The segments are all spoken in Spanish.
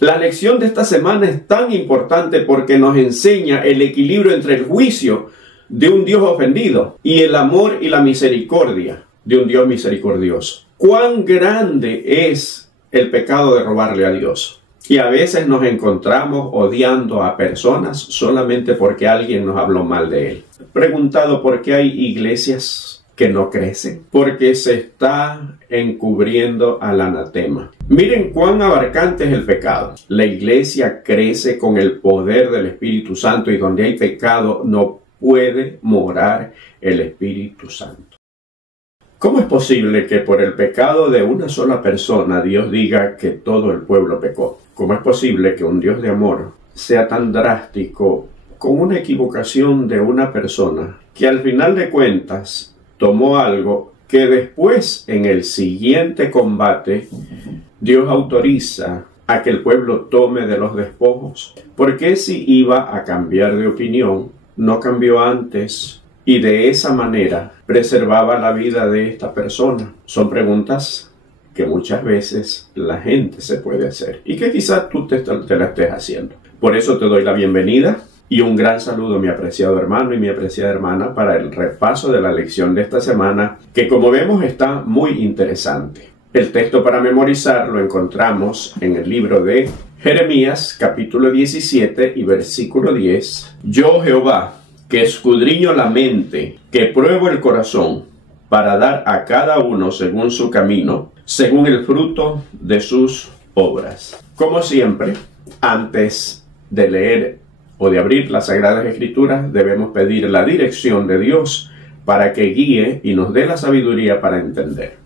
La lección de esta semana es tan importante porque nos enseña el equilibrio entre el juicio de un Dios ofendido y el amor y la misericordia de un Dios misericordioso. Cuán grande es el pecado de robarle a Dios. Y a veces nos encontramos odiando a personas solamente porque alguien nos habló mal de él. He preguntado por qué hay iglesias que no crecen, porque se está encubriendo al anatema. Miren cuán abarcante es el pecado. La iglesia crece con el poder del Espíritu Santo y donde hay pecado no puede morar el Espíritu Santo. ¿Cómo es posible que por el pecado de una sola persona Dios diga que todo el pueblo pecó? ¿Cómo es posible que un Dios de amor sea tan drástico con una equivocación de una persona que al final de cuentas tomó algo que después en el siguiente combate Dios autoriza a que el pueblo tome de los despojos? ¿Por qué si iba a cambiar de opinión no cambió antes y de esa manera preservaba la vida de esta persona? Son preguntas que muchas veces la gente se puede hacer y que quizás tú te la estés haciendo. Por eso te doy la bienvenida y un gran saludo, mi apreciado hermano y mi apreciada hermana, para el repaso de la lección de esta semana, que como vemos está muy interesante. El texto para memorizar lo encontramos en el libro de Jeremías, capítulo 17 y versículo 10. Yo, Jehová, que escudriño la mente, que pruebo el corazón, para dar a cada uno según su camino, según el fruto de sus obras. Como siempre, antes de leer o de abrir las Sagradas Escrituras, debemos pedir la dirección de Dios para que guíe y nos dé la sabiduría para entender.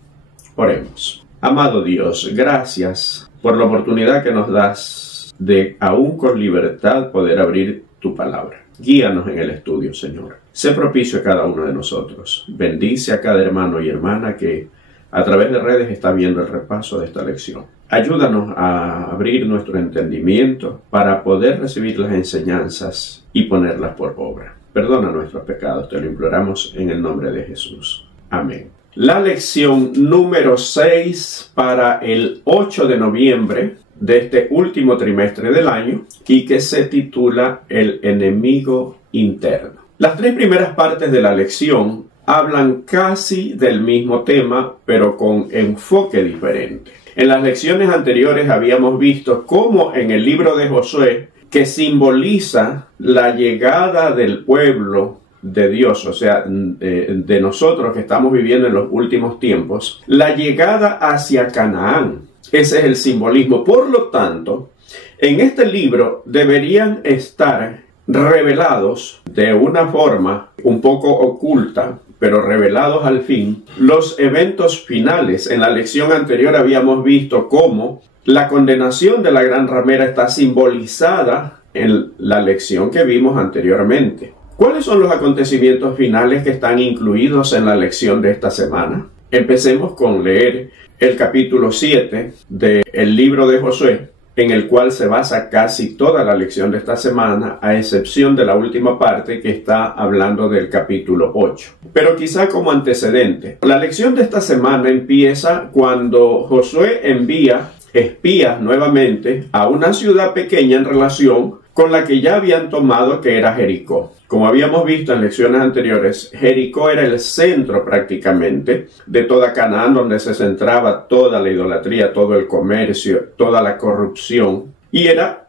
Oremos. Amado Dios, gracias por la oportunidad que nos das de, aún con libertad, poder abrir tu palabra. Guíanos en el estudio, Señor. Sé propicio a cada uno de nosotros. Bendice a cada hermano y hermana que a través de redes está viendo el repaso de esta lección. Ayúdanos a abrir nuestro entendimiento para poder recibir las enseñanzas y ponerlas por obra. Perdona nuestros pecados, te lo imploramos en el nombre de Jesús. Amén. La lección número 6 para el 8 de noviembre de este último trimestre del año y que se titula El enemigo interno. Las tres primeras partes de la lección hablan casi del mismo tema, pero con enfoque diferente. En las lecciones anteriores habíamos visto cómo en el libro de Josué, que simboliza la llegada del pueblo de Dios, o sea, de nosotros que estamos viviendo en los últimos tiempos, la llegada hacia Canaán. Ese es el simbolismo. Por lo tanto, en este libro deberían estar revelados de una forma un poco oculta, pero revelados al fin, los eventos finales. En la lección anterior habíamos visto cómo la condenación de la gran ramera está simbolizada en la lección que vimos anteriormente. ¿Cuáles son los acontecimientos finales que están incluidos en la lección de esta semana? Empecemos con leer el capítulo 7 del libro de Josué, en el cual se basa casi toda la lección de esta semana, a excepción de la última parte que está hablando del capítulo 8. Pero quizá como antecedente, la lección de esta semana empieza cuando Josué envía espías nuevamente a una ciudad pequeña en relación con la que ya habían tomado, que era Jericó. Como habíamos visto en lecciones anteriores, Jericó era el centro prácticamente de toda Canaán, donde se centraba toda la idolatría, todo el comercio, toda la corrupción, y era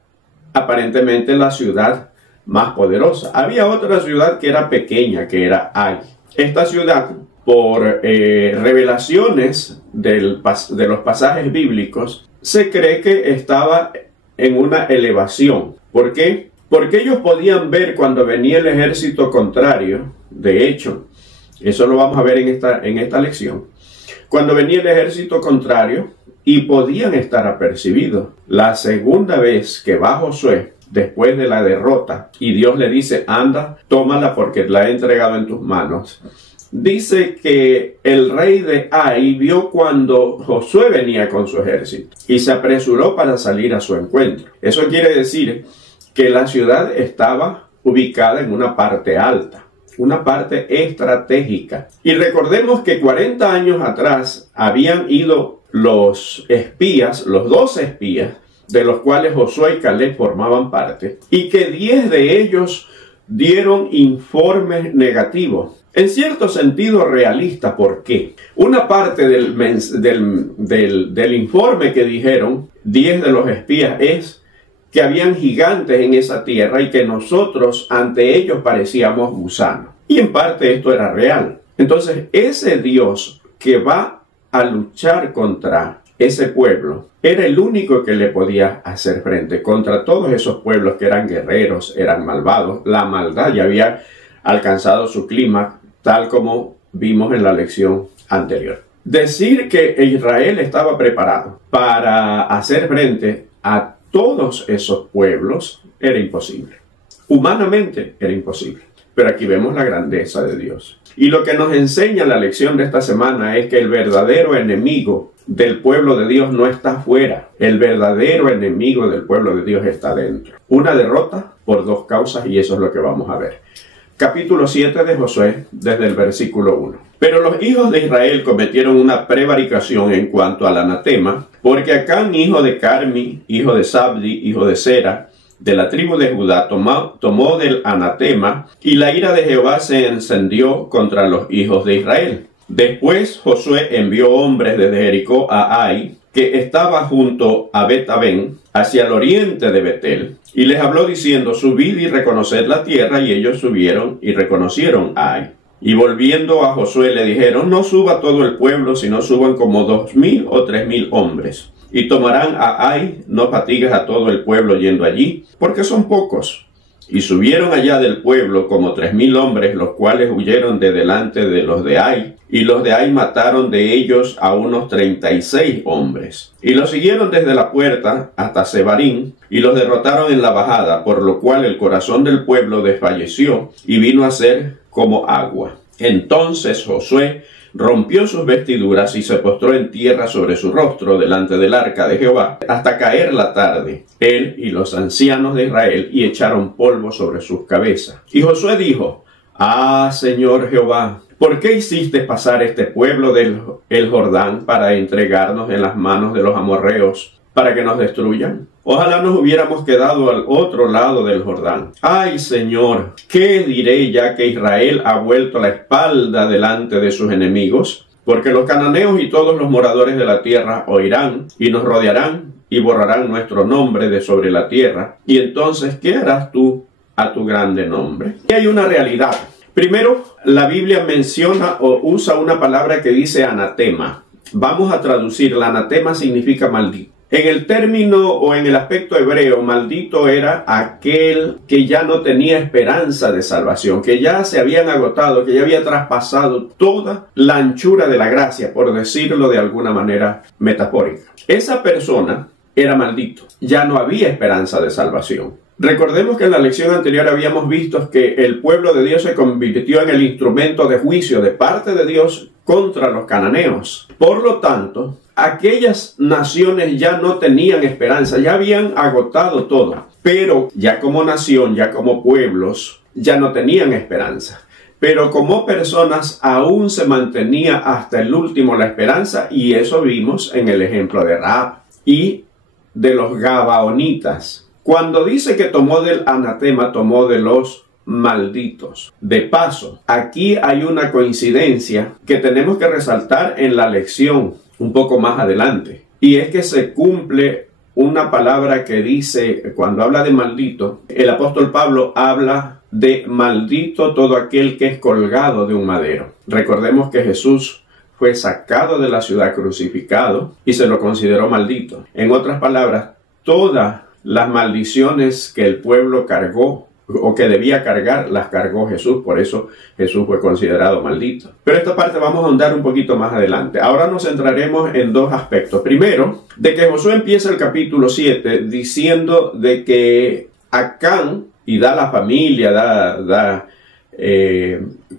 aparentemente la ciudad más poderosa. Había otra ciudad que era pequeña, que era Ai. Esta ciudad, por revelaciones de los pasajes bíblicos, se cree que estaba en una elevación. ¿Por qué? Porque ellos podían ver cuando venía el ejército contrario. De hecho, eso lo vamos a ver en esta lección. Cuando venía el ejército contrario y podían estar apercibidos. La segunda vez que va Josué, después de la derrota, y Dios le dice, anda, tómala porque la he entregado en tus manos. Dice que el rey de Ai vio cuando Josué venía con su ejército y se apresuró para salir a su encuentro. Eso quiere decir que la ciudad estaba ubicada en una parte alta, una parte estratégica. Y recordemos que 40 años atrás habían ido los espías, los 12 espías, de los cuales Josué y Caleb formaban parte, y que 10 de ellos dieron informes negativos. En cierto sentido realista. ¿Por qué? Una parte del informe que dijeron 10 de los espías es que habían gigantes en esa tierra y que nosotros ante ellos parecíamos gusanos. Y en parte esto era real. Entonces, ese Dios que va a luchar contra ese pueblo era el único que le podía hacer frente contra todos esos pueblos que eran guerreros, eran malvados. La maldad ya había alcanzado su clímax, tal como vimos en la lección anterior. Decir que Israel estaba preparado para hacer frente a todos esos pueblos era imposible. Humanamente era imposible. Pero aquí vemos la grandeza de Dios. Y lo que nos enseña la lección de esta semana es que el verdadero enemigo del pueblo de Dios no está afuera. El verdadero enemigo del pueblo de Dios está dentro. Una derrota por 2 causas, y eso es lo que vamos a ver. Capítulo 7 de Josué, desde el versículo 1. Pero los hijos de Israel cometieron una prevaricación en cuanto al anatema, porque Acán, hijo de Carmi, hijo de Sabdi, hijo de Sera, de la tribu de Judá, tomó del anatema, y la ira de Jehová se encendió contra los hijos de Israel. Después Josué envió hombres desde Jericó a Ai, que estaba junto a Bet-Aven, hacia el oriente de Betel, y les habló diciendo: subid y reconoced la tierra, y ellos subieron y reconocieron a Ai. Y volviendo a Josué le dijeron: no suba todo el pueblo, sino suban como 2,000 o 3,000 hombres. Y tomarán a Ai, no fatigues a todo el pueblo yendo allí, porque son pocos. Y subieron allá del pueblo como 3,000 hombres, los cuales huyeron de delante de los de Ai, y los de Ai mataron de ellos a unos 36 hombres. Y los siguieron desde la puerta hasta Sebarín, y los derrotaron en la bajada, por lo cual el corazón del pueblo desfalleció, y vino a ser como agua. Entonces Josué rompió sus vestiduras y se postró en tierra sobre su rostro delante del arca de Jehová, hasta caer la tarde, él y los ancianos de Israel, y echaron polvo sobre sus cabezas. Y Josué dijo: ah, Señor Jehová, ¿por qué hiciste pasar este pueblo del Jordán para entregarnos en las manos de los amorreos, para que nos destruyan? Ojalá nos hubiéramos quedado al otro lado del Jordán. Ay, Señor, ¿qué diré ya que Israel ha vuelto la espalda delante de sus enemigos? Porque los cananeos y todos los moradores de la tierra oirán y nos rodearán y borrarán nuestro nombre de sobre la tierra. Y entonces, ¿qué harás tú a tu grande nombre? Y hay una realidad. Primero, la Biblia menciona o usa una palabra que dice anatema. Vamos a traducirla. Anatema significa maldito. En el término o en el aspecto hebreo, maldito era aquel que ya no tenía esperanza de salvación, que ya se habían agotado, que ya había traspasado toda la anchura de la gracia, por decirlo de alguna manera metafórica. Esa persona era maldito, ya no había esperanza de salvación. Recordemos que en la lección anterior habíamos visto que el pueblo de Dios se convirtió en el instrumento de juicio de parte de Dios contra los cananeos. Por lo tanto, aquellas naciones ya no tenían esperanza, ya habían agotado todo. Pero ya como nación, ya como pueblos, ya no tenían esperanza. Pero como personas aún se mantenía hasta el último la esperanza, y eso vimos en el ejemplo de Rahab y de los gabaonitas. Cuando dice que tomó del anatema, tomó de los malditos. De paso, aquí hay una coincidencia que tenemos que resaltar en la lección un poco más adelante. Y es que se cumple una palabra que dice, cuando habla de maldito, el apóstol Pablo habla de maldito todo aquel que es colgado de un madero. Recordemos que Jesús fue sacado de la ciudad crucificado y se lo consideró maldito. En otras palabras, todas las maldiciones que el pueblo cargó o que debía cargar, las cargó Jesús. Por eso Jesús fue considerado maldito. Pero esta parte vamos a ahondar un poquito más adelante. Ahora nos centraremos en 2 aspectos. Primero, de que Josué empieza el capítulo 7 diciendo de que Acán, y da la familia,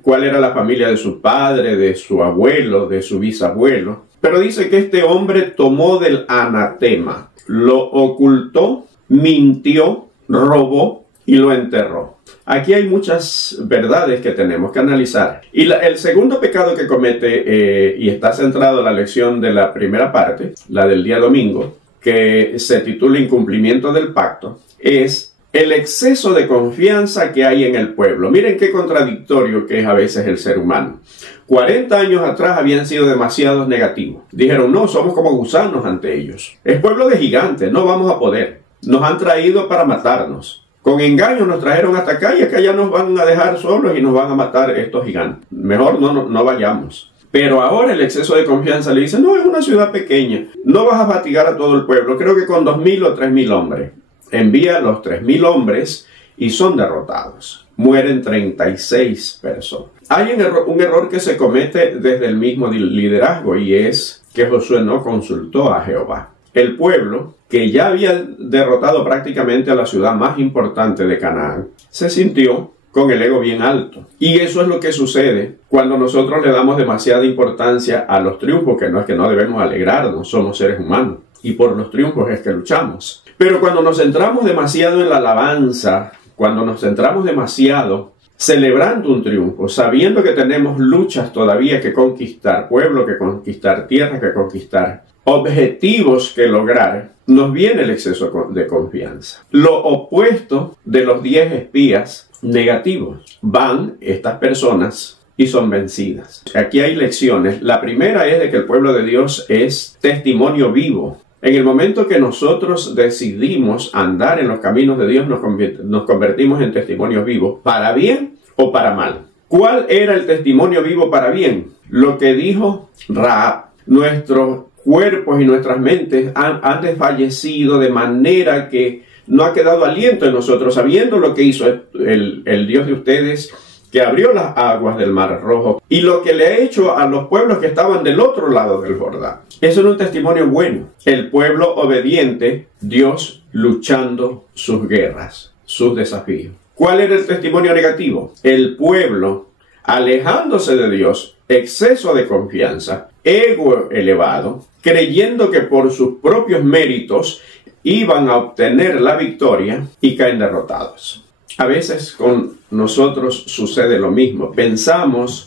cuál era la familia de su padre, de su abuelo, de su bisabuelo. Pero dice que este hombre tomó del anatema, lo ocultó, mintió, robó y lo enterró. Aquí hay muchas verdades que tenemos que analizar. Y el segundo pecado que comete, y está centrado en la lección de la primera parte, la del día domingo, que se titula Incumplimiento del Pacto, es el exceso de confianza que hay en el pueblo. Miren qué contradictorio que es a veces el ser humano. 40 años atrás habían sido demasiados negativos. Dijeron, no, somos como gusanos ante ellos. Es pueblo de gigantes, no vamos a poder. Nos han traído para matarnos. Con engaños nos trajeron hasta acá y acá ya nos van a dejar solos y nos van a matar estos gigantes. Mejor no vayamos. Pero ahora el exceso de confianza le dice, no, es una ciudad pequeña. No vas a fatigar a todo el pueblo. Creo que con 2.000 o 3.000 hombres. Envía a los 3.000 hombres y son derrotados. Mueren 36 personas. Hay un error que se comete desde el mismo liderazgo y es que Josué no consultó a Jehová. El pueblo, que ya había derrotado prácticamente a la ciudad más importante de Canaán, se sintió con el ego bien alto. Y eso es lo que sucede cuando nosotros le damos demasiada importancia a los triunfos, que no es que no debemos alegrarnos, somos seres humanos. Y por los triunfos es que luchamos. Pero cuando nos centramos demasiado en la alabanza, cuando nos centramos demasiado celebrando un triunfo, sabiendo que tenemos luchas todavía que conquistar, pueblo que conquistar, tierra que conquistar, objetivos que lograr, nos viene el exceso de confianza. Lo opuesto de los 10 espías negativos. Van estas personas y son vencidas. Aquí hay lecciones. La primera es de que el pueblo de Dios es testimonio vivo. En el momento que nosotros decidimos andar en los caminos de Dios, nos convertimos en testimonios vivos, para bien o para mal. ¿Cuál era el testimonio vivo para bien? Lo que dijo Rahab. Nuestros cuerpos y nuestras mentes han desfallecido de manera que no ha quedado aliento en nosotros, sabiendo lo que hizo el Dios de ustedes, que abrió las aguas del Mar Rojo, y lo que le ha hecho a los pueblos que estaban del otro lado del Jordán. Eso es un testimonio bueno. El pueblo obediente, Dios luchando sus guerras, sus desafíos. ¿Cuál era el testimonio negativo? El pueblo alejándose de Dios, exceso de confianza, ego elevado, creyendo que por sus propios méritos iban a obtener la victoria y caen derrotados. A veces con nosotros sucede lo mismo. Pensamos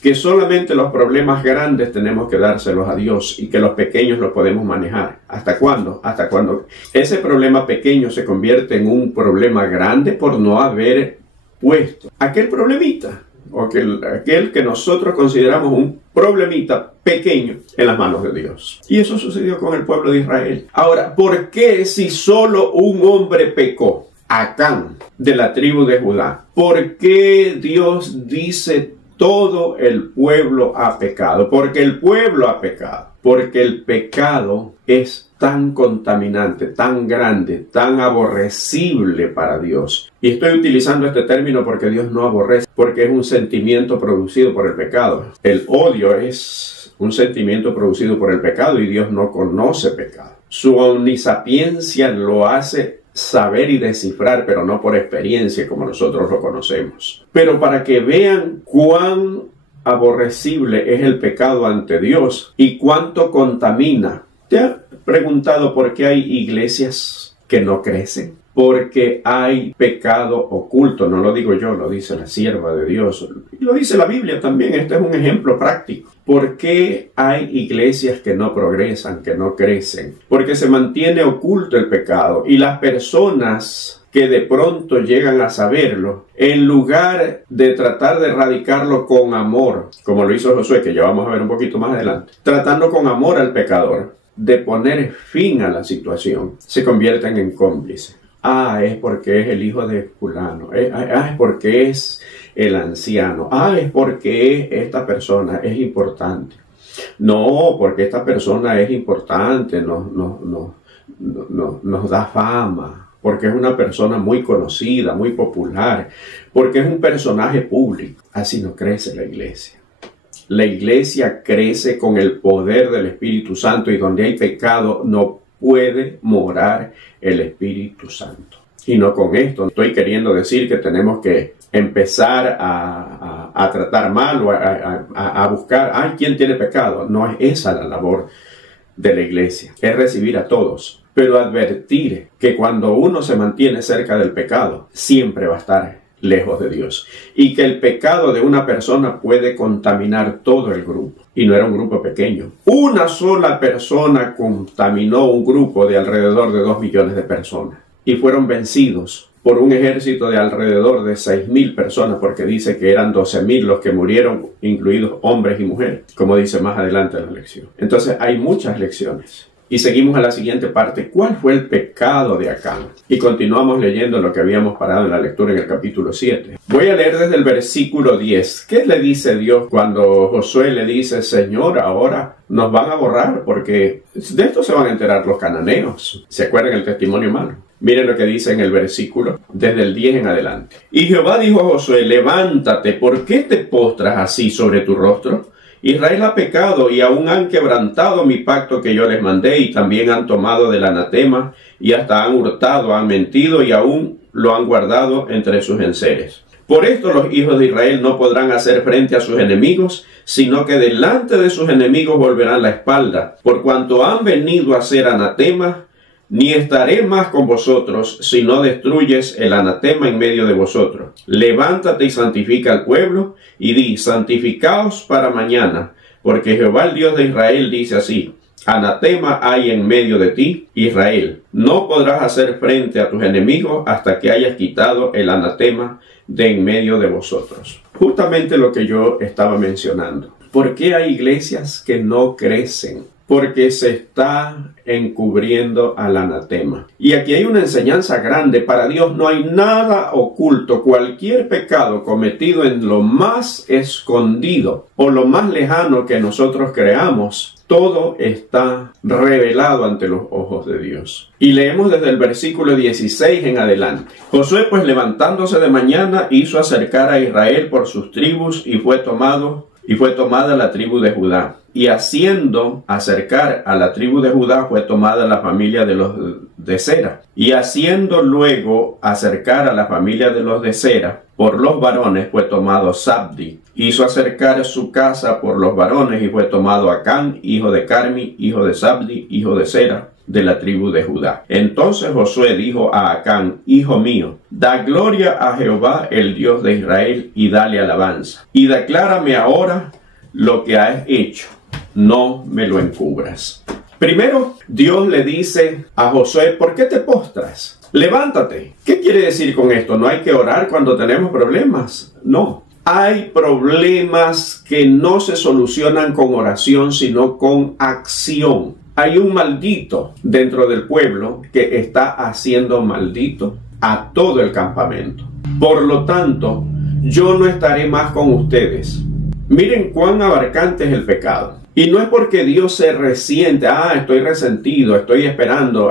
que solamente los problemas grandes tenemos que dárselos a Dios y que los pequeños los podemos manejar. ¿Hasta cuándo? Hasta cuando ese problema pequeño se convierte en un problema grande por no haber puesto aquel problemita o aquel que nosotros consideramos un problemita pequeño en las manos de Dios. Y eso sucedió con el pueblo de Israel. Ahora, ¿por qué si solo un hombre pecó? Acán, de la tribu de Judá. ¿Por qué Dios dice todo el pueblo ha pecado? Porque el pueblo ha pecado. Porque el pecado es tan contaminante, tan grande, tan aborrecible para Dios. Y estoy utilizando este término porque Dios no aborrece, porque es un sentimiento producido por el pecado. El odio es un sentimiento producido por el pecado y Dios no conoce pecado. Su omnisapiencia lo hace saber y descifrar, pero no por experiencia como nosotros lo conocemos. Pero para que vean cuán aborrecible es el pecado ante Dios y cuánto contamina. ¿Te has preguntado por qué hay iglesias que no crecen? Porque hay pecado oculto. No lo digo yo, lo dice la sierva de Dios. Y lo dice la Biblia también. Este es un ejemplo práctico. ¿Por qué hay iglesias que no progresan, que no crecen? Porque se mantiene oculto el pecado y las personas que de pronto llegan a saberlo, en lugar de tratar de erradicarlo con amor, como lo hizo Josué, que ya vamos a ver un poquito más adelante, tratando con amor al pecador, de poner fin a la situación, se convierten en cómplices. Es porque es el hijo de fulano, es porque es el anciano, es porque esta persona es importante. No, porque esta persona es importante, nos da fama, porque es una persona muy conocida, muy popular, porque es un personaje público. Así no crece la iglesia. La iglesia crece con el poder del Espíritu Santo y donde hay pecado no puede morar el Espíritu Santo. Y no con esto estoy queriendo decir que tenemos que empezar a tratar mal o a buscar, ¿quién tiene pecado? No es esa la labor de la iglesia, es recibir a todos, pero advertir que cuando uno se mantiene cerca del pecado, siempre va a estar lejos de Dios, y que el pecado de una persona puede contaminar todo el grupo. Y no era un grupo pequeño. Una sola persona contaminó un grupo de alrededor de 2 millones de personas y fueron vencidos por un ejército de alrededor de 6.000 personas, porque dice que eran 12.000 los que murieron, incluidos hombres y mujeres, como dice más adelante en la lección. Entonces hay muchas lecciones. Y seguimos a la siguiente parte. ¿Cuál fue el pecado de Acán? Y continuamos leyendo lo que habíamos parado en la lectura en el capítulo 7. Voy a leer desde el versículo 10. ¿Qué le dice Dios cuando Josué le dice, Señor, ahora nos van a borrar porque de esto se van a enterar los cananeos? ¿Se acuerdan el testimonio malo? Miren lo que dice en el versículo, desde el 10 en adelante. Y Jehová dijo a Josué, levántate, ¿por qué te postras así sobre tu rostro? Israel ha pecado y aún han quebrantado mi pacto que yo les mandé, y también han tomado del anatema y hasta han hurtado, han mentido y aún lo han guardado entre sus enseres. Por esto los hijos de Israel no podrán hacer frente a sus enemigos, sino que delante de sus enemigos volverán la espalda, por cuanto han venido a ser anatema. Ni estaré más con vosotros, si no destruyes el anatema en medio de vosotros. Levántate y santifica al pueblo, y di, santificaos para mañana, porque Jehová el Dios de Israel dice así, anatema hay en medio de ti, Israel. No podrás hacer frente a tus enemigos hasta que hayas quitado el anatema de en medio de vosotros. Justamente lo que yo estaba mencionando. ¿Por qué hay iglesias que no crecen? Porque se está encubriendo al anatema. Y aquí hay una enseñanza grande. Para Dios no hay nada oculto. Cualquier pecado cometido en lo más escondido o lo más lejano que nosotros creamos, todo está revelado ante los ojos de Dios. Y leemos desde el versículo 16 en adelante. Josué, pues levantándose de mañana, hizo acercar a Israel por sus tribus y fue tomada la tribu de Judá. Y haciendo acercar a la tribu de Judá fue tomada la familia de los de Sera. Y haciendo luego acercar a la familia de los de Sera por los varones fue tomado Zabdi. Hizo acercar su casa por los varones y fue tomado Acán, hijo de Carmi, hijo de Zabdi, hijo de Sera, de la tribu de Judá. Entonces Josué dijo a Acán, hijo mío, da gloria a Jehová el Dios de Israel y dale alabanza. Y declárame ahora lo que has hecho, no me lo encubras. Primero, Dios le dice a Josué, ¿por qué te postras? Levántate. ¿Qué quiere decir con esto? ¿No hay que orar cuando tenemos problemas? No. Hay problemas que no se solucionan con oración, sino con acción. Hay un maldito dentro del pueblo que está haciendo maldito a todo el campamento. Por lo tanto, yo no estaré más con ustedes. Miren cuán abarcante es el pecado. Y no es porque Dios se resiente, estoy resentido, estoy esperando.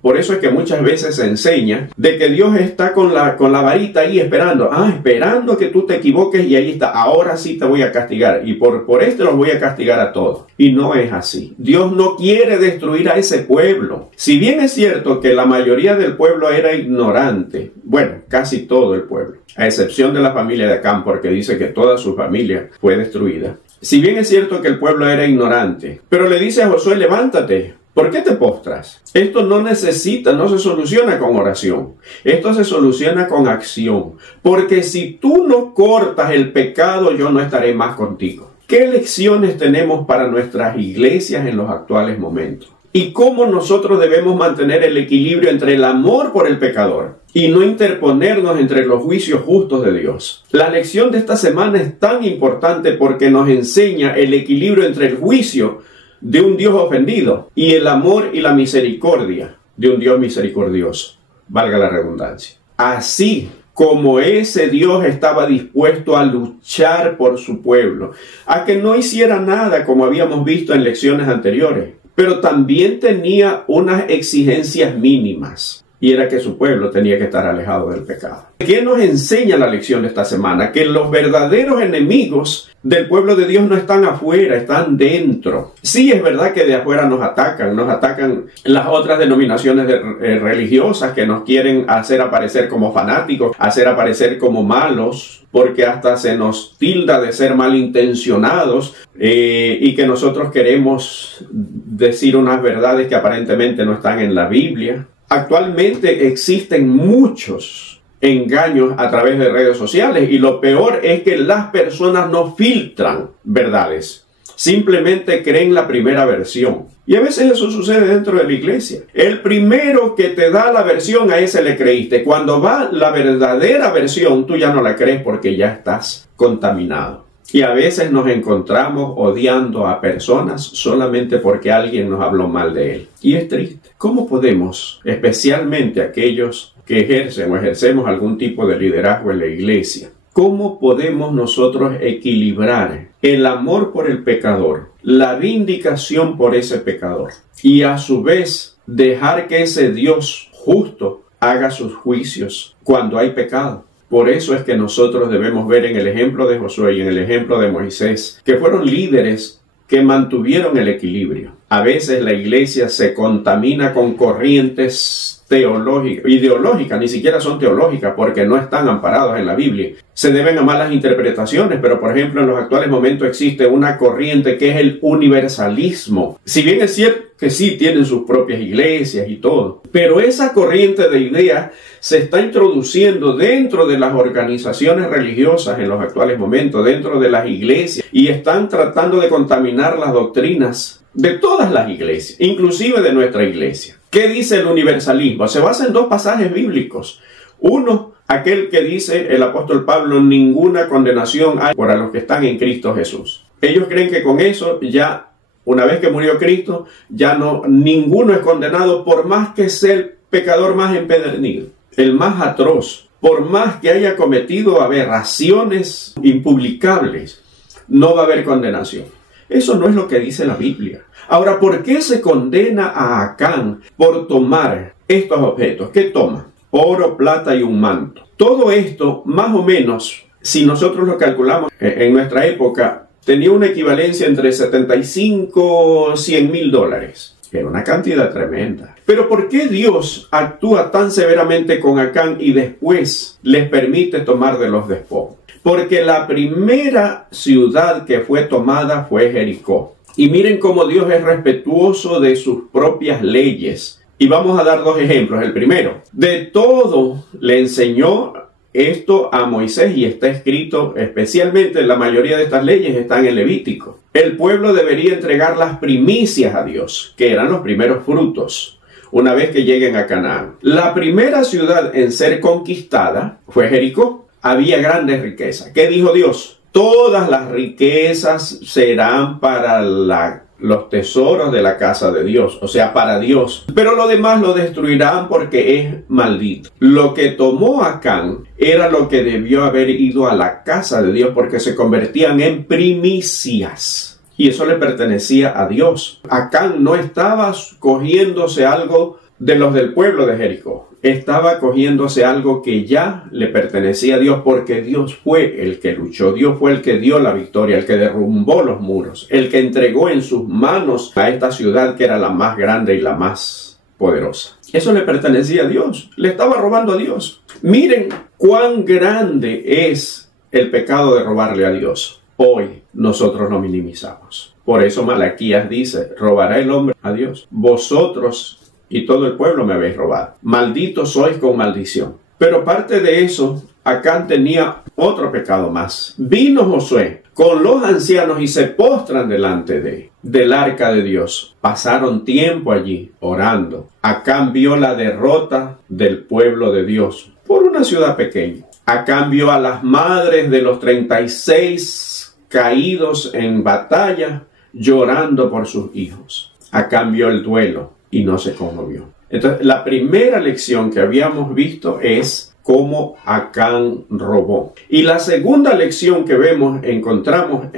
Por eso es que muchas veces se enseña de que Dios está con la varita ahí esperando. Esperando que tú te equivoques y ahí está. Ahora sí te voy a castigar. Y por esto los voy a castigar a todos. Y no es así. Dios no quiere destruir a ese pueblo. Si bien es cierto que la mayoría del pueblo era ignorante, bueno, casi todo el pueblo, a excepción de la familia de Acán, porque dice que toda su familia fue destruida. Si bien es cierto que el pueblo era ignorante, pero le dice a Josué, levántate. ¿Por qué te postras? Esto no se soluciona con oración. Esto se soluciona con acción. Porque si tú no cortas el pecado, yo no estaré más contigo. ¿Qué lecciones tenemos para nuestras iglesias en los actuales momentos? Y cómo nosotros debemos mantener el equilibrio entre el amor por el pecador y no interponernos entre los juicios justos de Dios. La lección de esta semana es tan importante porque nos enseña el equilibrio entre el juicio de un Dios ofendido y el amor y la misericordia de un Dios misericordioso. Valga la redundancia. Así como ese Dios estaba dispuesto a luchar por su pueblo, a que no hiciera nada como habíamos visto en lecciones anteriores, pero también tenía unas exigencias mínimas, y era que su pueblo tenía que estar alejado del pecado. ¿Qué nos enseña la lección de esta semana? Que los verdaderos enemigos del pueblo de Dios no están afuera, están dentro. Sí, es verdad que de afuera nos atacan las otras denominaciones religiosas que nos quieren hacer aparecer como fanáticos, hacer aparecer como malos, porque hasta se nos tilda de ser malintencionados y que nosotros queremos decir unas verdades que aparentemente no están en la Biblia. Actualmente existen muchos engaños a través de redes sociales, y lo peor es que las personas no filtran verdades, simplemente creen la primera versión. Y a veces eso sucede dentro de la iglesia. El primero que te da la versión, a ese le creíste. Cuando va la verdadera versión, tú ya no la crees porque ya estás contaminado. Y a veces nos encontramos odiando a personas solamente porque alguien nos habló mal de él. Y es triste. ¿Cómo podemos, especialmente aquellos que ejercen o ejercemos algún tipo de liderazgo en la iglesia, cómo podemos nosotros equilibrar el amor por el pecador, la vindicación por ese pecador, y a su vez dejar que ese Dios justo haga sus juicios cuando hay pecado? Por eso es que nosotros debemos ver en el ejemplo de Josué y en el ejemplo de Moisés, que fueron líderes que mantuvieron el equilibrio. A veces la iglesia se contamina con corrientes teológicas, ideológicas, ni siquiera son teológicas porque no están amparados en la Biblia. Se deben a malas interpretaciones, pero por ejemplo en los actuales momentos existe una corriente que es el universalismo. Si bien es cierto que sí tienen sus propias iglesias y todo, pero esa corriente de ideas se está introduciendo dentro de las organizaciones religiosas en los actuales momentos, dentro de las iglesias, y están tratando de contaminar las doctrinas de todas las iglesias, inclusive de nuestra iglesia. ¿Qué dice el universalismo? Se basa en dos pasajes bíblicos. Uno, aquel que dice el apóstol Pablo: ninguna condenación hay para los que están en Cristo Jesús. Ellos creen que con eso ya, una vez que murió Cristo, ya no, ninguno es condenado, por más que sea el pecador más empedernido, el más atroz, por más que haya cometido aberraciones impublicables, no va a haber condenación. Eso no es lo que dice la Biblia. Ahora, ¿por qué se condena a Acán por tomar estos objetos? ¿Qué toma? Oro, plata y un manto. Todo esto, más o menos, si nosotros lo calculamos en nuestra época, tenía una equivalencia entre 75 y 100 mil dólares. Era una cantidad tremenda. Pero ¿por qué Dios actúa tan severamente con Acán y después les permite tomar de los despojos? Porque la primera ciudad que fue tomada fue Jericó. Y miren cómo Dios es respetuoso de sus propias leyes. Y vamos a dar dos ejemplos. El primero, de todo le enseñó esto a Moisés, y está escrito, especialmente la mayoría de estas leyes están en Levítico. El pueblo debería entregar las primicias a Dios, que eran los primeros frutos, una vez que lleguen a Canaán. La primera ciudad en ser conquistada fue Jericó. Había grandes riquezas. ¿Qué dijo Dios? Todas las riquezas serán para los tesoros de la casa de Dios, o sea, para Dios. Pero lo demás lo destruirán porque es maldito. Lo que tomó Acán era lo que debió haber ido a la casa de Dios, porque se convertían en primicias. Y eso le pertenecía a Dios. Acán no estaba cogiéndose algo de los del pueblo de Jericó. Estaba cogiéndose algo que ya le pertenecía a Dios, porque Dios fue el que luchó, Dios fue el que dio la victoria, el que derrumbó los muros, el que entregó en sus manos a esta ciudad que era la más grande y la más poderosa. Eso le pertenecía a Dios, le estaba robando a Dios. Miren cuán grande es el pecado de robarle a Dios. Hoy nosotros lo minimizamos. Por eso Malaquías dice: robará el hombre a Dios. Vosotros y todo el pueblo me habéis robado. Malditos sois con maldición. Pero parte de eso, Acán tenía otro pecado más. Vino Josué con los ancianos y se postran delante del arca de Dios. Pasaron tiempo allí orando. Acán vio la derrota del pueblo de Dios por una ciudad pequeña. Acán vio a las madres de los 36 caídos en batalla llorando por sus hijos. Acán vio el duelo y no se conmovió. Entonces, la primera lección que habíamos visto es cómo Acán robó. Y la segunda lección que encontramos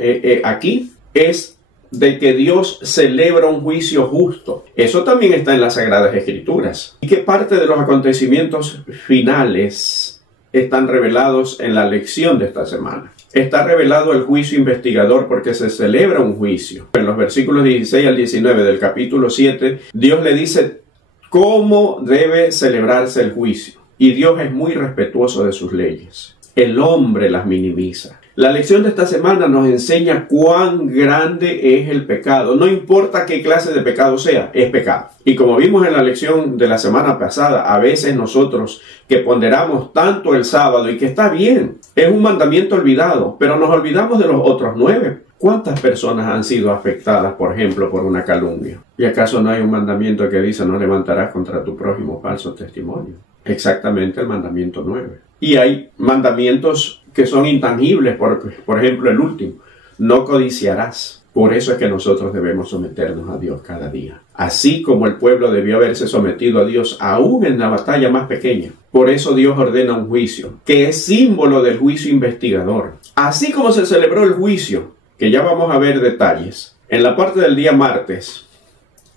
aquí es de que Dios celebra un juicio justo. Eso también está en las Sagradas Escrituras. Y que parte de los acontecimientos finales están revelados en la lección de esta semana. Está revelado el juicio investigador porque se celebra un juicio. En los versículos 16 al 19 del capítulo 7, Dios le dice cómo debe celebrarse el juicio. Y Dios es muy respetuoso de sus leyes. El hombre las minimiza. La lección de esta semana nos enseña cuán grande es el pecado. No importa qué clase de pecado sea, es pecado. Y como vimos en la lección de la semana pasada, a veces nosotros que ponderamos tanto el sábado y que está bien, es un mandamiento olvidado, pero nos olvidamos de los otros 9. ¿Cuántas personas han sido afectadas, por ejemplo, por una calumnia? ¿Y acaso no hay un mandamiento que dice no levantarás contra tu prójimo falso testimonio? Exactamente el mandamiento 9. Y hay mandamientos que son intangibles, por ejemplo el último, no codiciarás. Por eso es que nosotros debemos someternos a Dios cada día. Así como el pueblo debió haberse sometido a Dios aún en la batalla más pequeña. Por eso Dios ordena un juicio, que es símbolo del juicio investigador. Así como se celebró el juicio, que ya vamos a ver detalles, en la parte del día martes,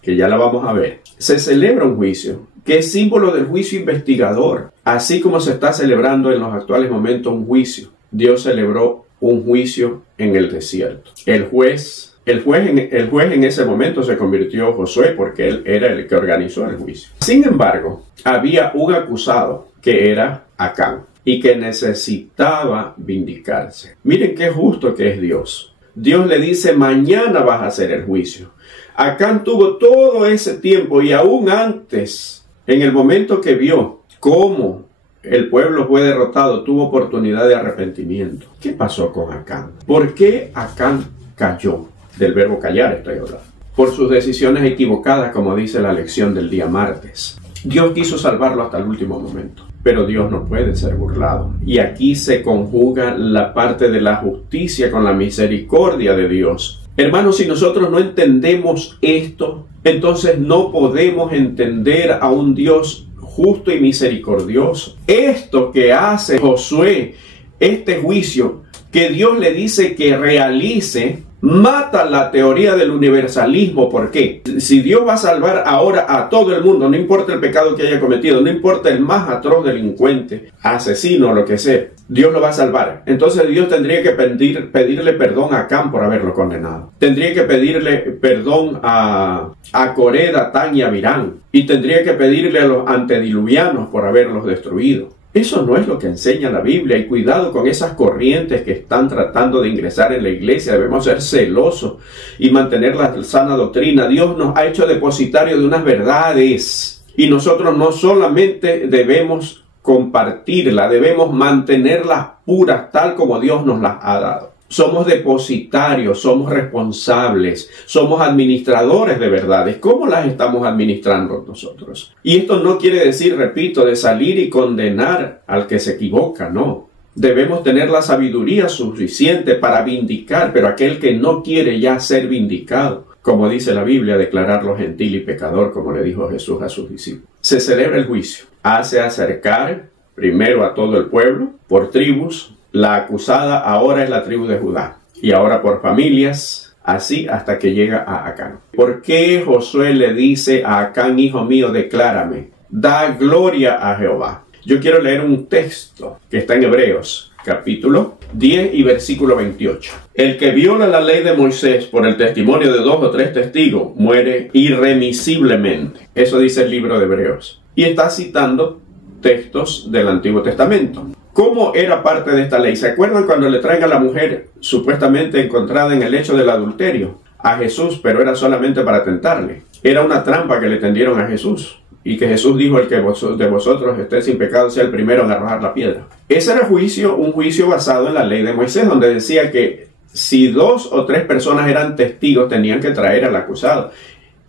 que ya la vamos a ver, se celebra un juicio, que es símbolo del juicio investigador. Así como se está celebrando en los actuales momentos un juicio, Dios celebró un juicio en el desierto. El juez en ese momento se convirtió en Josué porque él era el que organizó el juicio. Sin embargo, había un acusado que era Acán y que necesitaba vindicarse. Miren qué justo que es Dios. Dios le dice, mañana vas a hacer el juicio. Acán tuvo todo ese tiempo y aún antes, en el momento que vio cómo el pueblo fue derrotado, tuvo oportunidad de arrepentimiento. ¿Qué pasó con Acán? ¿Por qué Acán cayó? Del verbo callar estoy hablando. Por sus decisiones equivocadas, como dice la lección del día martes. Dios quiso salvarlo hasta el último momento, pero Dios no puede ser burlado. Y aquí se conjuga la parte de la justicia con la misericordia de Dios. Hermanos, si nosotros no entendemos esto, entonces no podemos entender a un Dios justo y misericordioso. Esto que hace Josué, este juicio que Dios le dice que realice, mata la teoría del universalismo. ¿Por qué? Si Dios va a salvar ahora a todo el mundo, no importa el pecado que haya cometido, no importa el más atroz delincuente, asesino, lo que sea, Dios lo va a salvar. Entonces Dios tendría que pedirle perdón a Acán por haberlo condenado. Tendría que pedirle perdón a Coré, Datán y Abirán. Y tendría que pedirle a los antediluvianos por haberlos destruido. Eso no es lo que enseña la Biblia, y cuidado con esas corrientes que están tratando de ingresar en la iglesia. Debemos ser celosos y mantener la sana doctrina. Dios nos ha hecho depositario de unas verdades y nosotros no solamente debemos compartirla, debemos mantenerlas puras tal como Dios nos las ha dado. Somos depositarios, somos responsables, somos administradores de verdades. ¿Cómo las estamos administrando nosotros? Y esto no quiere decir, repito, de salir y condenar al que se equivoca, no. Debemos tener la sabiduría suficiente para vindicar, pero aquel que no quiere ya ser vindicado, como dice la Biblia, declararlo gentil y pecador, como le dijo Jesús a sus discípulos. Se celebra el juicio. Hace acercar primero a todo el pueblo por tribus. La acusada ahora es la tribu de Judá, y ahora por familias, así hasta que llega a Acán. ¿Por qué Josué le dice a Acán, hijo mío, declárame, da gloria a Jehová? Yo quiero leer un texto que está en Hebreos, capítulo 10 y versículo 28. El que viola la ley de Moisés por el testimonio de 2 o 3 testigos, muere irremisiblemente. Eso dice el libro de Hebreos. Y está citando textos del Antiguo Testamento. ¿Cómo era parte de esta ley? ¿Se acuerdan cuando le traen a la mujer supuestamente encontrada en el hecho del adulterio a Jesús, pero era solamente para tentarle? Era una trampa que le tendieron a Jesús. Y que Jesús dijo, el que de vosotros esté sin pecado sea el primero en arrojar la piedra. Ese era un juicio basado en la ley de Moisés, donde decía que si 2 o 3 personas eran testigos, tenían que traer al acusado.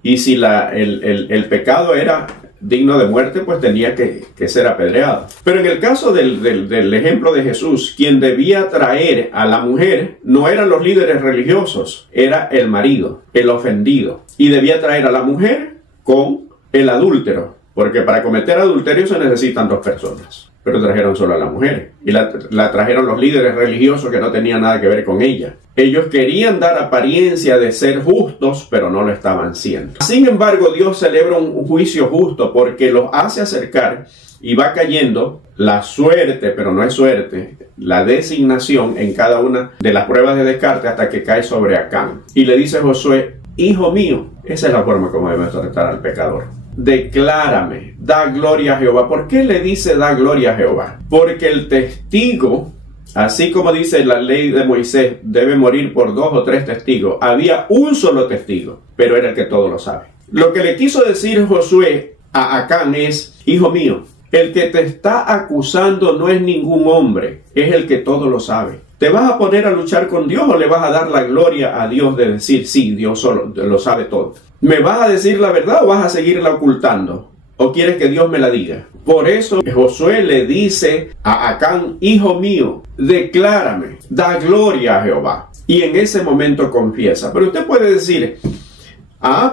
Y si el pecado era digno de muerte, pues tenía que ser apedreado. Pero en el caso del ejemplo de Jesús, quien debía traer a la mujer no eran los líderes religiosos, era el marido, el ofendido. Y debía traer a la mujer con el adúltero, porque para cometer adulterio se necesitan 2 personas. Pero trajeron solo a la mujer y la trajeron los líderes religiosos que no tenían nada que ver con ella. Ellos querían dar apariencia de ser justos, pero no lo estaban siendo. Sin embargo, Dios celebra un juicio justo porque los hace acercar y va cayendo la suerte, pero no es suerte, la designación en cada una de las pruebas de descarte hasta que cae sobre Acán. Y le dice Josué, hijo mío, esa es la forma como debemos tratar al pecador. Declárame, da gloria a Jehová. ¿Por qué le dice da gloria a Jehová? Porque el testigo Así como dice la ley de Moisés, debe morir por 2 o 3 testigos. Había un solo testigo, pero era el que todo lo sabe. Lo que le quiso decir Josué a Acán es: hijo mío, el que te está acusando no es ningún hombre, es el que todo lo sabe. ¿Te vas a poner a luchar con Dios o le vas a dar la gloria a Dios de decir, sí, Dios solo lo sabe todo? ¿Me vas a decir la verdad o vas a seguirla ocultando? ¿O quieres que Dios me la diga? Por eso Josué le dice a Acán: hijo mío, declárame, da gloria a Jehová. Y en ese momento confiesa. Pero usted puede decir: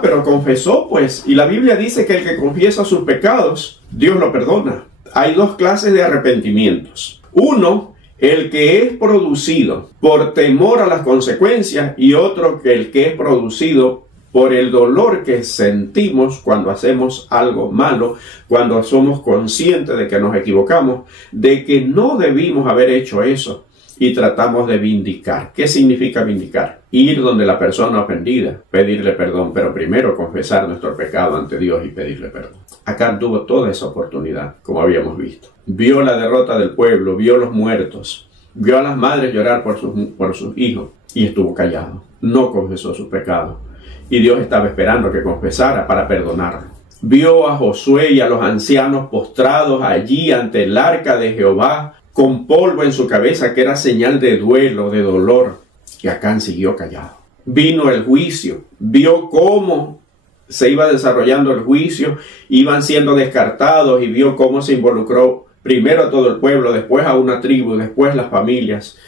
pero confesó pues. Y la Biblia dice que el que confiesa sus pecados, Dios lo perdona. Hay 2 clases de arrepentimientos. Uno, el que es producido por temor a las consecuencias, y otro, el que es producido por el dolor que sentimos cuando hacemos algo malo, cuando somos conscientes de que nos equivocamos, de que no debimos haber hecho eso y tratamos de vindicar. ¿Qué significa vindicar? Ir donde la persona ofendida, pedirle perdón, pero primero confesar nuestro pecado ante Dios y pedirle perdón. Acán tuvo toda esa oportunidad, como habíamos visto. Vio la derrota del pueblo, vio los muertos, vio a las madres llorar por sus hijos y estuvo callado. No confesó sus pecados. Y Dios estaba esperando que confesara para perdonarlo. Vio a Josué y a los ancianos postrados allí ante el arca de Jehová, con polvo en su cabeza, que era señal de duelo, de dolor. Y Acán siguió callado. Vino el juicio. Vio cómo se iba desarrollando el juicio. Iban siendo descartados y vio cómo se involucró primero a todo el pueblo, después a una tribu, después las familias,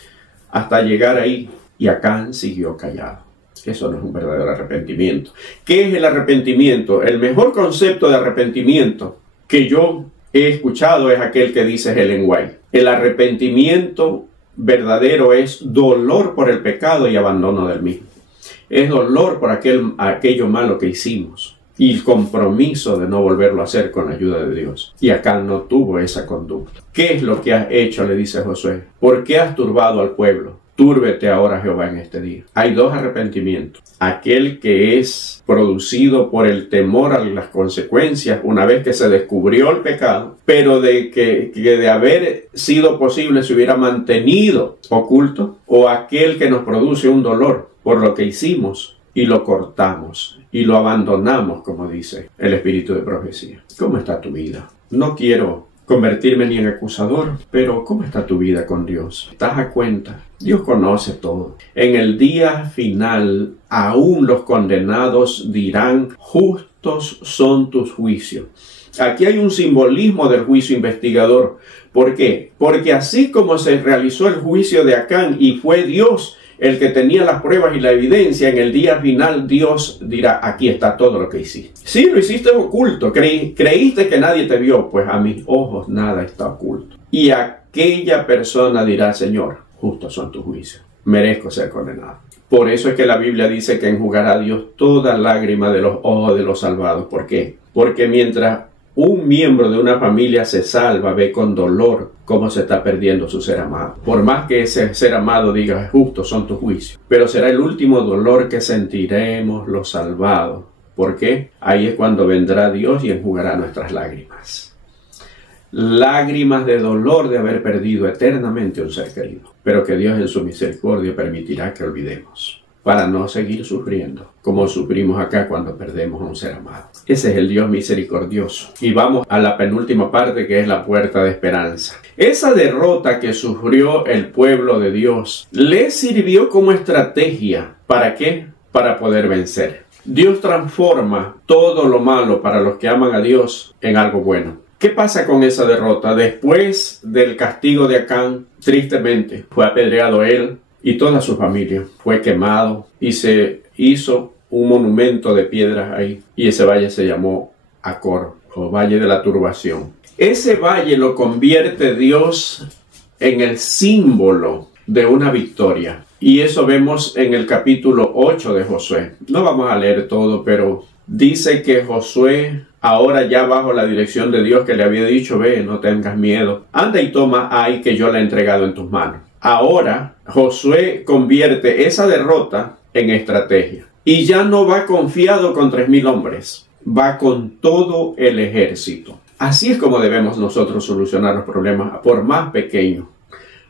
hasta llegar ahí. Y Acán siguió callado. Eso no es un verdadero arrepentimiento. ¿Qué es el arrepentimiento? El mejor concepto de arrepentimiento que yo he escuchado es aquel que dice Ellen White. El arrepentimiento verdadero es dolor por el pecado y abandono del mismo. Es dolor por aquello malo que hicimos y el compromiso de no volverlo a hacer con la ayuda de Dios. Y Acán no tuvo esa conducta. ¿Qué es lo que has hecho?, le dice Josué. ¿Por qué has turbado al pueblo? Túrbete ahora, Jehová, en este día. Hay 2 arrepentimientos. Aquel que es producido por el temor a las consecuencias una vez que se descubrió el pecado, pero de que de haber sido posible se hubiera mantenido oculto, o aquel que nos produce un dolor por lo que hicimos y lo cortamos y lo abandonamos, como dice el espíritu de profecía. ¿Cómo está tu vida? No quiero convertirme ni en acusador, pero ¿cómo está tu vida con Dios? ¿Estás a cuenta? Dios conoce todo. En el día final, aún los condenados dirán: justos son tus juicios. Aquí hay un simbolismo del juicio investigador. ¿Por qué? Porque así como se realizó el juicio de Acán y fue Dios el que tenía las pruebas y la evidencia, en el día final Dios dirá: aquí está todo lo que hiciste. Sí, lo hiciste oculto, creíste que nadie te vio, pues a mis ojos nada está oculto. Y aquella persona dirá: Señor, justos son tus juicios, merezco ser condenado. Por eso es que la Biblia dice que enjugará a Dios toda lágrima de los ojos de los salvados. ¿Por qué? Porque mientras un miembro de una familia se salva, ve con dolor cómo se está perdiendo su ser amado. Por más que ese ser amado diga: justos son tus juicios, pero será el último dolor que sentiremos los salvados. ¿Por qué? Ahí es cuando vendrá Dios y enjugará nuestras lágrimas. Lágrimas de dolor de haber perdido eternamente un ser querido, pero que Dios en su misericordia permitirá que olvidemos, para no seguir sufriendo como sufrimos acá cuando perdemos a un ser amado. Ese es el Dios misericordioso. Y vamos a la penúltima parte, que es la puerta de esperanza. Esa derrota que sufrió el pueblo de Dios le sirvió como estrategia. ¿Para qué? Para poder vencer. Dios transforma todo lo malo para los que aman a Dios en algo bueno. ¿Qué pasa con esa derrota? Después del castigo de Acán, tristemente, fue apedreado él y toda su familia. Fue quemado y se hizo un monumento de piedras ahí. Y ese valle se llamó Acor, o Valle de la Turbación. Ese valle lo convierte Dios en el símbolo de una victoria. Y eso vemos en el capítulo 8 de Josué. No vamos a leer todo, pero dice que Josué, ahora ya bajo la dirección de Dios, que le había dicho: ve, no tengas miedo, anda y toma Ai, que yo la he entregado en tus manos. Ahora Josué convierte esa derrota en estrategia. Y ya no va confiado con 3,000 hombres, va con todo el ejército. Así es como debemos nosotros solucionar los problemas, por más pequeños.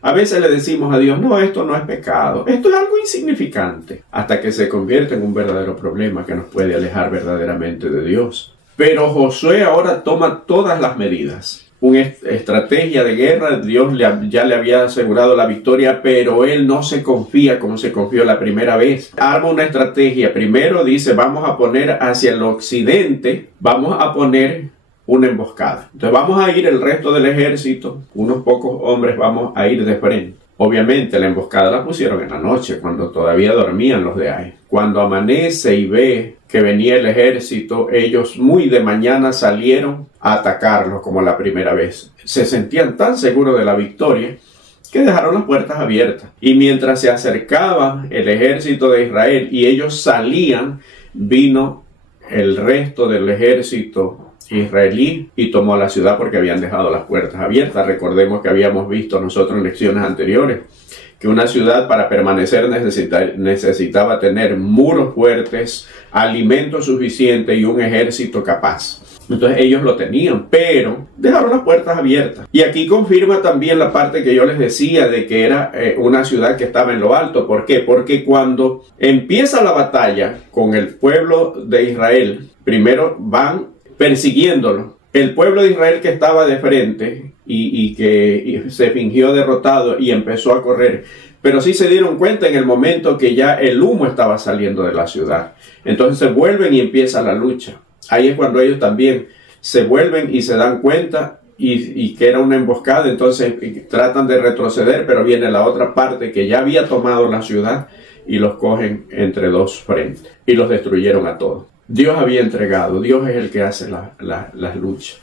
A veces le decimos a Dios, no, esto no es pecado, esto es algo insignificante, hasta que se convierte en un verdadero problema que nos puede alejar verdaderamente de Dios. Pero Josué ahora toma todas las medidas. Una estrategia de guerra, Dios ya le había asegurado la victoria, pero él no se confía como se confió la primera vez. Arma una estrategia. Primero dice, vamos a poner hacia el occidente, vamos a poner una emboscada. Entonces vamos a ir el resto del ejército, unos pocos hombres vamos a ir de frente. Obviamente la emboscada la pusieron en la noche, cuando todavía dormían los de Ai. Cuando amanece y ve que venía el ejército, ellos muy de mañana salieron a atacarlos como la primera vez. Se sentían tan seguros de la victoria que dejaron las puertas abiertas. Y mientras se acercaba el ejército de Israel y ellos salían, vino el resto del ejército israelí y tomó la ciudad porque habían dejado las puertas abiertas. Recordemos que habíamos visto nosotros en lecciones anteriores que una ciudad para permanecer necesitaba tener muros fuertes, alimento suficiente y un ejército capaz. Entonces ellos lo tenían, pero dejaron las puertas abiertas. Y aquí confirma también la parte que yo les decía de que era una ciudad que estaba en lo alto. ¿Por qué? Porque cuando empieza la batalla con el pueblo de Israel, primero van persiguiéndolo. El pueblo de Israel que estaba de frente y que se fingió derrotado y empezó a correr, pero sí se dieron cuenta en el momento que ya el humo estaba saliendo de la ciudad. Entonces se vuelven y empieza la lucha. Ahí es cuando ellos también se vuelven y se dan cuenta y que era una emboscada. Entonces tratan de retroceder, pero viene la otra parte que ya había tomado la ciudad y los cogen entre dos frentes y los destruyeron a todos. Dios había entregado, Dios es el que hace las luchas.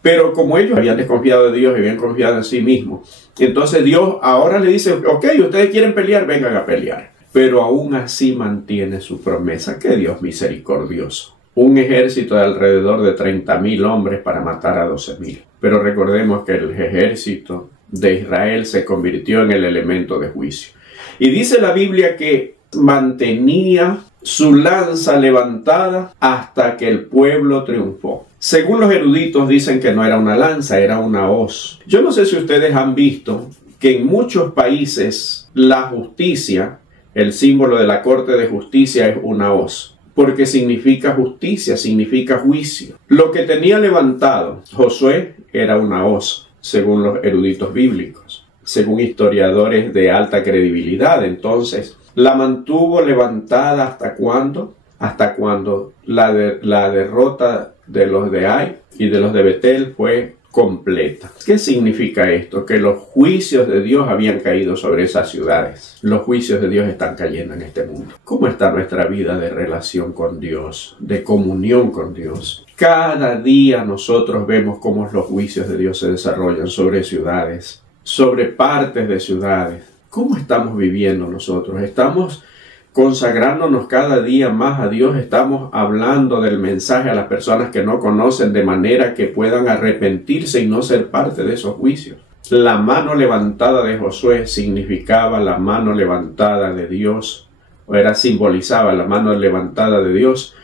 Pero como ellos habían desconfiado de Dios y habían confiado en sí mismos, entonces Dios ahora le dice, ok, ustedes quieren pelear, vengan a pelear. Pero aún así mantiene su promesa. ¡Qué Dios misericordioso! Un ejército de alrededor de 30,000 hombres para matar a 12,000. Pero recordemos que el ejército de Israel se convirtió en el elemento de juicio. Y dice la Biblia que mantenía su lanza levantada hasta que el pueblo triunfó. Según los eruditos dicen que no era una lanza, era una hoz. Yo no sé si ustedes han visto que en muchos países la justicia, el símbolo de la corte de justicia es una hoz, porque significa justicia, significa juicio. Lo que tenía levantado Josué era una hoz, según los eruditos bíblicos, según historiadores de alta credibilidad. Entonces, la mantuvo levantada ¿hasta cuándo? Hasta cuando la derrota de los de Ai y de los de Betel fue completa. ¿Qué significa esto? Que los juicios de Dios habían caído sobre esas ciudades. Los juicios de Dios están cayendo en este mundo. ¿Cómo está nuestra vida de relación con Dios, de comunión con Dios? Cada día nosotros vemos cómo los juicios de Dios se desarrollan sobre ciudades, sobre partes de ciudades. ¿Cómo estamos viviendo nosotros? ¿Estamos consagrándonos cada día más a Dios? ¿Estamos hablando del mensaje a las personas que no conocen de manera que puedan arrepentirse y no ser parte de esos juicios? La mano levantada de Josué significaba la mano levantada de Dios, o simbolizaba la mano levantada de Dios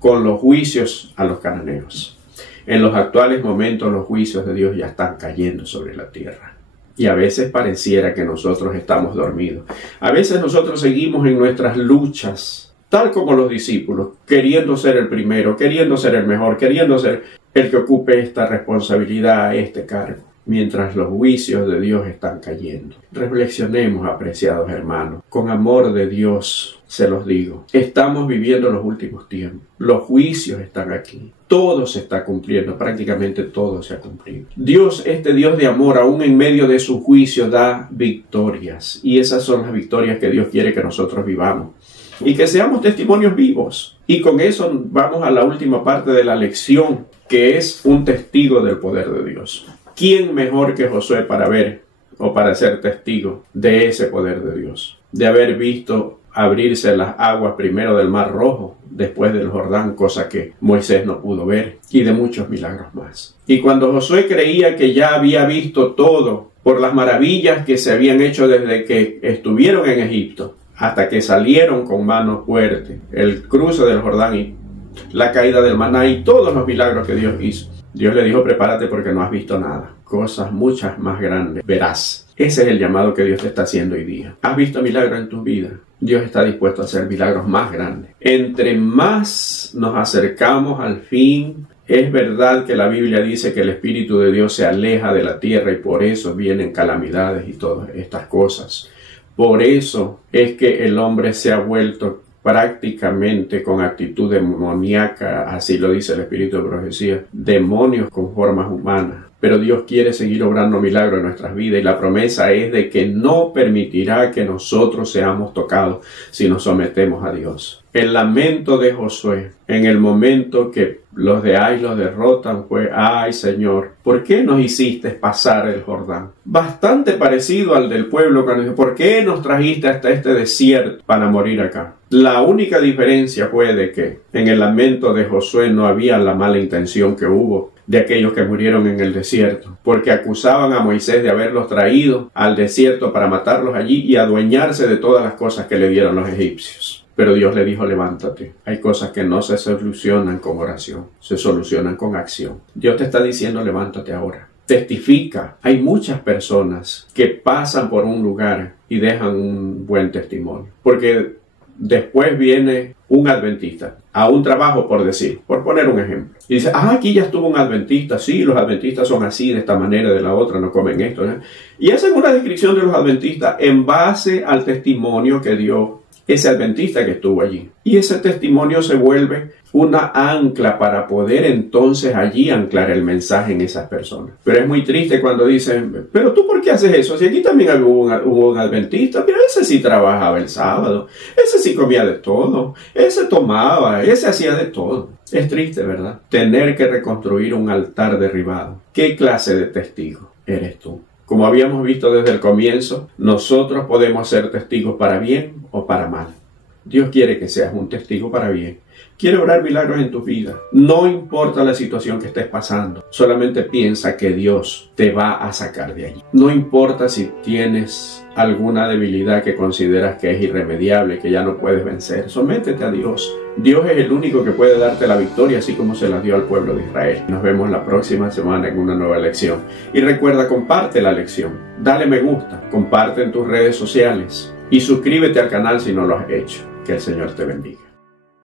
con los juicios a los cananeos. En los actuales momentos los juicios de Dios ya están cayendo sobre la tierra. Y a veces pareciera que nosotros estamos dormidos. A veces nosotros seguimos en nuestras luchas, tal como los discípulos, queriendo ser el primero, queriendo ser el mejor, queriendo ser el que ocupe esta responsabilidad, este cargo, mientras los juicios de Dios están cayendo. Reflexionemos, apreciados hermanos, con amor de Dios se los digo. Estamos viviendo los últimos tiempos. Los juicios están aquí. Todo se está cumpliendo, prácticamente todo se ha cumplido. Dios, este Dios de amor, aún en medio de su juicio, da victorias. Y esas son las victorias que Dios quiere que nosotros vivamos. Y que seamos testimonios vivos. Y con eso vamos a la última parte de la lección, que es un testigo del poder de Dios. ¿Quién mejor que Josué para ver o para ser testigo de ese poder de Dios? De haber visto abrirse las aguas primero del Mar Rojo, después del Jordán, cosa que Moisés no pudo ver, y de muchos milagros más. Y cuando Josué creía que ya había visto todo por las maravillas que se habían hecho desde que estuvieron en Egipto, hasta que salieron con mano fuerte, el cruce del Jordán y la caída del maná y todos los milagros que Dios hizo, Dios le dijo, prepárate porque no has visto nada. Cosas muchas más grandes verás. Ese es el llamado que Dios te está haciendo hoy día. ¿Has visto milagros en tu vida? Dios está dispuesto a hacer milagros más grandes. Entre más nos acercamos al fin, es verdad que la Biblia dice que el Espíritu de Dios se aleja de la tierra y por eso vienen calamidades y todas estas cosas. Por eso es que el hombre se ha vuelto prácticamente con actitud demoníaca, así lo dice el Espíritu de Profecía, demonios con formas humanas. Pero Dios quiere seguir obrando milagros en nuestras vidas y la promesa es de que no permitirá que nosotros seamos tocados si nos sometemos a Dios. El lamento de Josué en el momento que los de Ai los derrotan fue: ay Señor, ¿por qué nos hiciste pasar el Jordán? Bastante parecido al del pueblo cuando dice: ¿por qué nos trajiste hasta este desierto para morir acá? La única diferencia fue de que en el lamento de Josué no había la mala intención que hubo de aquellos que murieron en el desierto, porque acusaban a Moisés de haberlos traído al desierto para matarlos allí y adueñarse de todas las cosas que le dieron los egipcios. Pero Dios le dijo: levántate. Hay cosas que no se solucionan con oración, se solucionan con acción. Dios te está diciendo: levántate ahora. Testifica. Hay muchas personas que pasan por un lugar y dejan un buen testimonio, porque después viene un adventista a un trabajo, por poner un ejemplo, y dice: aquí ya estuvo un adventista, sí, los adventistas son así, de esta manera, de la otra, no comen esto, ¿no? Y hacen una descripción de los adventistas en base al testimonio que dio ese adventista que estuvo allí. Y ese testimonio se vuelve una ancla para poder entonces allí anclar el mensaje en esas personas. Pero es muy triste cuando dicen: pero tú, ¿por qué haces eso? Si aquí también hubo un adventista, pero ese sí trabajaba el sábado, ese sí comía de todo, ese tomaba, ese hacía de todo. Es triste, ¿verdad? Tener que reconstruir un altar derribado. ¿Qué clase de testigo eres tú? Como habíamos visto desde el comienzo, nosotros podemos ser testigos para bien o para mal. Dios quiere que seas un testigo para bien. Quiere obrar milagros en tu vida. No importa la situación que estés pasando. Solamente piensa que Dios te va a sacar de allí. No importa si tienes alguna debilidad que consideras que es irremediable, que ya no puedes vencer. Sométete a Dios. Dios es el único que puede darte la victoria, así como se la dio al pueblo de Israel. Nos vemos la próxima semana en una nueva lección. Y recuerda, comparte la lección. Dale me gusta, comparte en tus redes sociales y suscríbete al canal si no lo has hecho. Que el Señor te bendiga.